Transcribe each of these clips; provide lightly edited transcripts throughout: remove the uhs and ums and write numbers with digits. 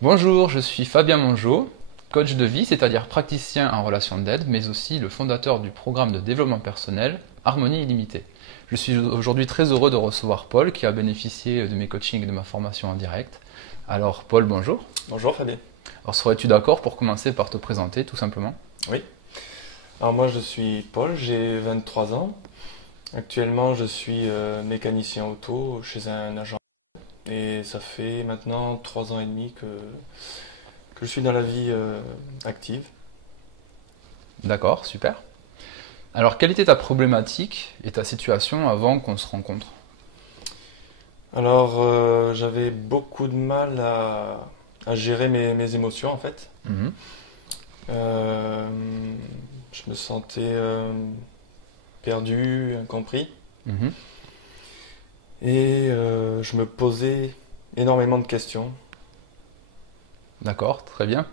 Bonjour, je suis Fabien Mongeau, coach de vie, c'est-à-dire praticien en relation d'aide, mais aussi le fondateur du programme de développement personnel Harmonie Illimitée. Je suis aujourd'hui très heureux de recevoir Paul qui a bénéficié de mes coachings et de ma formation en direct. Alors Paul, bonjour. Bonjour Fabien. Alors serais-tu d'accord pour commencer par te présenter tout simplement? Oui. Alors moi je suis Paul, j'ai 23 ans. Actuellement je suis mécanicien auto chez un agent et ça fait maintenant 3 ans et demi que je suis dans la vie active. D'accord, super. Alors quelle était ta problématique et ta situation avant qu'on se rencontre? Alors j'avais beaucoup de mal à gérer mes émotions en fait. Mhm, Euh, je me sentais perdu, incompris mhm. et je me posais énormément de questions. D'accord, très bien.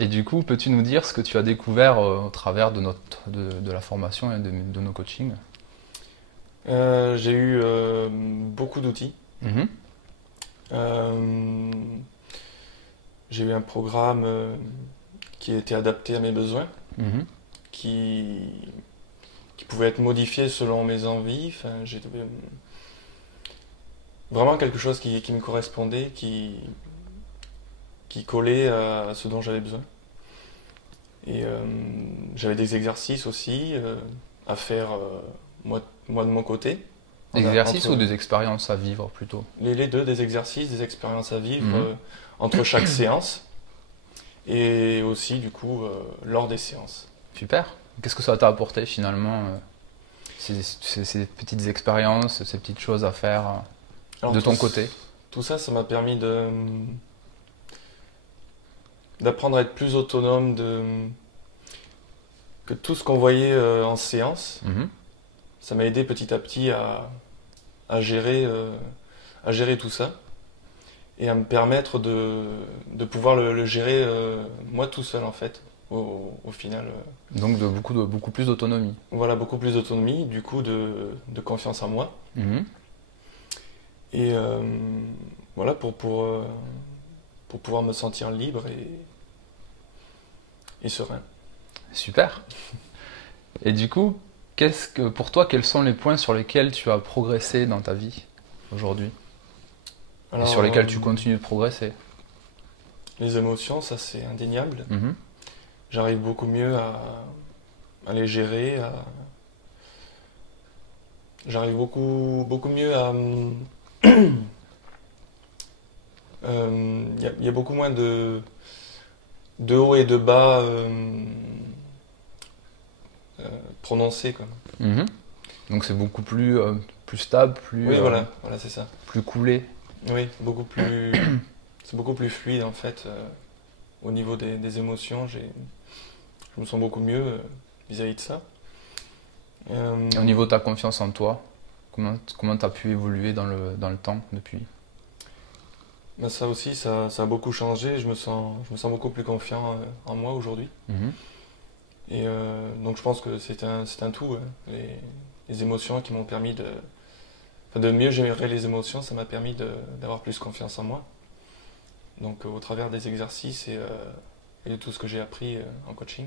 Et du coup, peux-tu nous dire ce que tu as découvert au travers de la formation et de nos coachings? J'ai eu beaucoup d'outils. Mhm, Euh, j'ai eu un programme qui était adapté à mes besoins, mhm. qui, qui pouvait être modifié selon mes envies. Enfin, j'ai trouvé vraiment quelque chose qui me correspondait, qui collait à ce dont j'avais besoin. Et j'avais des exercices aussi à faire moi de mon côté. Exercices ou Entre des expériences à vivre plutôt? les deux, des exercices, des expériences à vivre Mhm. entre chaque séance et aussi du coup lors des séances. Super. Qu'est-ce que ça t'a apporté finalement, ces petites expériences, ces petites choses à faire Alors de ton côté? tout ça, ça m'a permis d'apprendre à être plus autonome, que tout ce qu'on voyait en séance, Mhm. ça m'a aidé petit à petit à gérer, euh, à gérer tout ça et à me permettre de pouvoir le gérer moi tout seul en fait. Au final, Donc beaucoup plus d'autonomie. voilà, beaucoup plus d'autonomie, du coup de confiance en moi. Mhm. Et voilà, pour pouvoir me sentir libre et serein. Super. Et du coup, pour toi, quels sont les points sur lesquels tu as progressé dans ta vie aujourd'hui et sur Alors, lesquels tu continues de progresser? les émotions, ça c'est indéniable. Mhm. J'arrive beaucoup mieux à les gérer. J'arrive beaucoup mieux à. Il y a beaucoup moins de hauts et de bas prononcés, quoi. Mhm. Donc c'est beaucoup plus stable, Oui, voilà, c'est ça. plus coolé. Oui, c'est beaucoup plus fluide en fait. Au niveau des émotions, je me sens beaucoup mieux vis-à-vis de ça. Et au niveau de ta confiance en toi, comment tu as pu évoluer dans le temps depuis? Ben ça aussi, ça a beaucoup changé. Je me sens beaucoup plus confiant en moi aujourd'hui. Mhm. Et donc je pense que c'est un tout. Les émotions qui m'ont permis enfin, de mieux gérer les émotions, ça m'a permis d'avoir plus confiance en moi. Donc au travers des exercices et de tout ce que j'ai appris en coaching.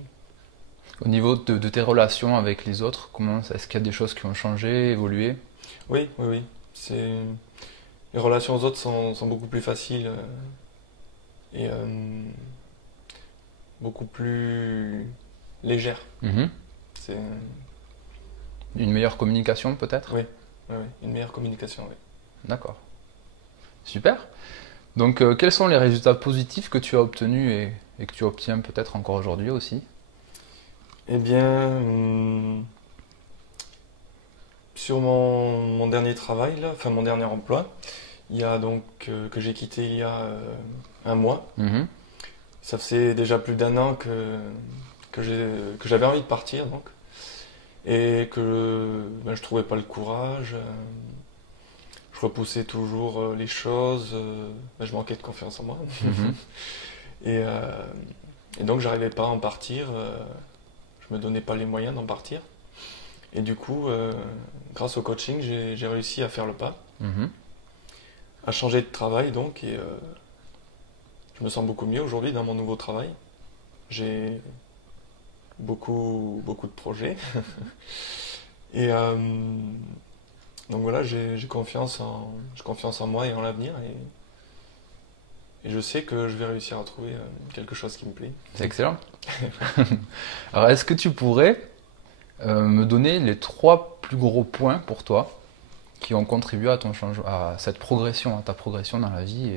Au niveau de tes relations avec les autres, est-ce qu'il y a des choses qui ont changé, évolué? Oui, oui, oui. Les relations aux autres sont beaucoup plus faciles et beaucoup plus légères. Mhm. C'est, Une meilleure communication peut-être? oui, oui, oui, une meilleure communication, oui. D'accord. Super. Donc quels sont les résultats positifs que tu as obtenus et que tu obtiens peut-être encore aujourd'hui aussi? Eh bien, sur mon dernier travail, là, enfin mon dernier emploi, il y a donc que j'ai quitté il y a un mois. Mhm. Ça faisait déjà plus d'un an que j'avais envie de partir donc et que ben, je trouvais pas le courage. Je repoussais toujours les choses. Ben, je manquais de confiance en moi Mhm. et, et donc j'arrivais pas à en partir. Je me donnais pas les moyens d'en partir. Et du coup, grâce au coaching, j'ai réussi à faire le pas, Mhm. à changer de travail donc et je me sens beaucoup mieux aujourd'hui dans mon nouveau travail. J'ai beaucoup de projets. Et donc voilà, j'ai confiance en moi et en l'avenir. Et je sais que je vais réussir à trouver quelque chose qui me plaît. C'est excellent. Alors, est-ce que tu pourrais me donner les 3 plus gros points pour toi qui ont contribué à ton à cette progression, à ta progression dans la vie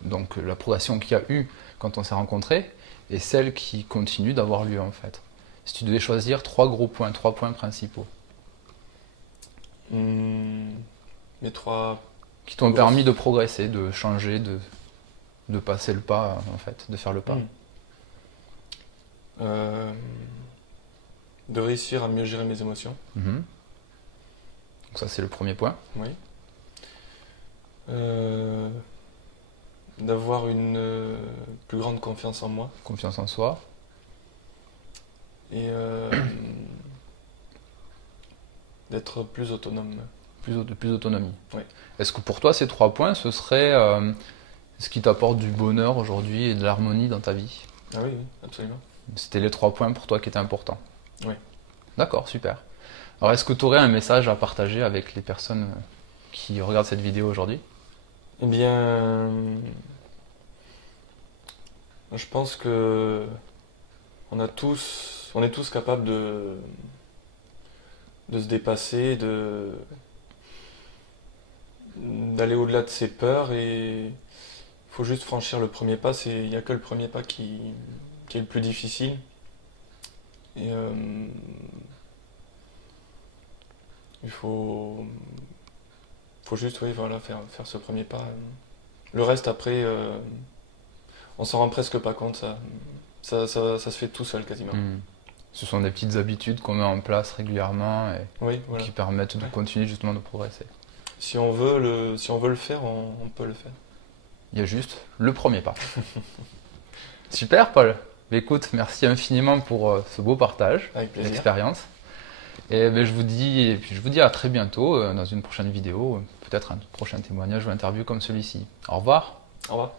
donc la progression qu'il y a eu quand on s'est rencontrés et celle qui continue d'avoir lieu en fait. Si tu devais choisir 3 gros points, 3 points principaux. Les 3 qui t'ont permis de progresser, de changer, de passer le pas en fait, de faire le pas. De réussir à mieux gérer mes émotions. Donc ça c'est le premier point. Oui. D'avoir une plus grande confiance en moi. Confiance en soi. Et d'être plus autonome. Plus d'autonomie. Oui. Est-ce que pour toi ces 3 points, ce serait ce qui t'apporte du bonheur aujourd'hui et de l'harmonie dans ta vie? Ah oui, absolument. C'était les 3 points pour toi qui étaient importants. Oui. D'accord, super. Alors est-ce que tu aurais un message à partager avec les personnes qui regardent cette vidéo aujourd'hui? Eh bien, je pense que on est tous capables de se dépasser, d'aller au-delà de ses peurs, et il faut juste franchir le premier pas. Il n'y a que le premier pas qui est le plus difficile. Et il faut juste faire ce premier pas. Le reste après, on s'en rend presque pas compte, ça se fait tout seul quasiment. Ce sont des petites habitudes qu'on met en place régulièrement et oui, voilà. qui permettent de continuer justement de progresser. Si on veut le faire, on peut le faire. Il y a juste le premier pas. Super Paul. Écoute, merci infiniment pour ce beau partage d'expérience. Et je vous dis à très bientôt dans une prochaine vidéo, peut-être un prochain témoignage ou interview comme celui-ci. Au revoir. Au revoir.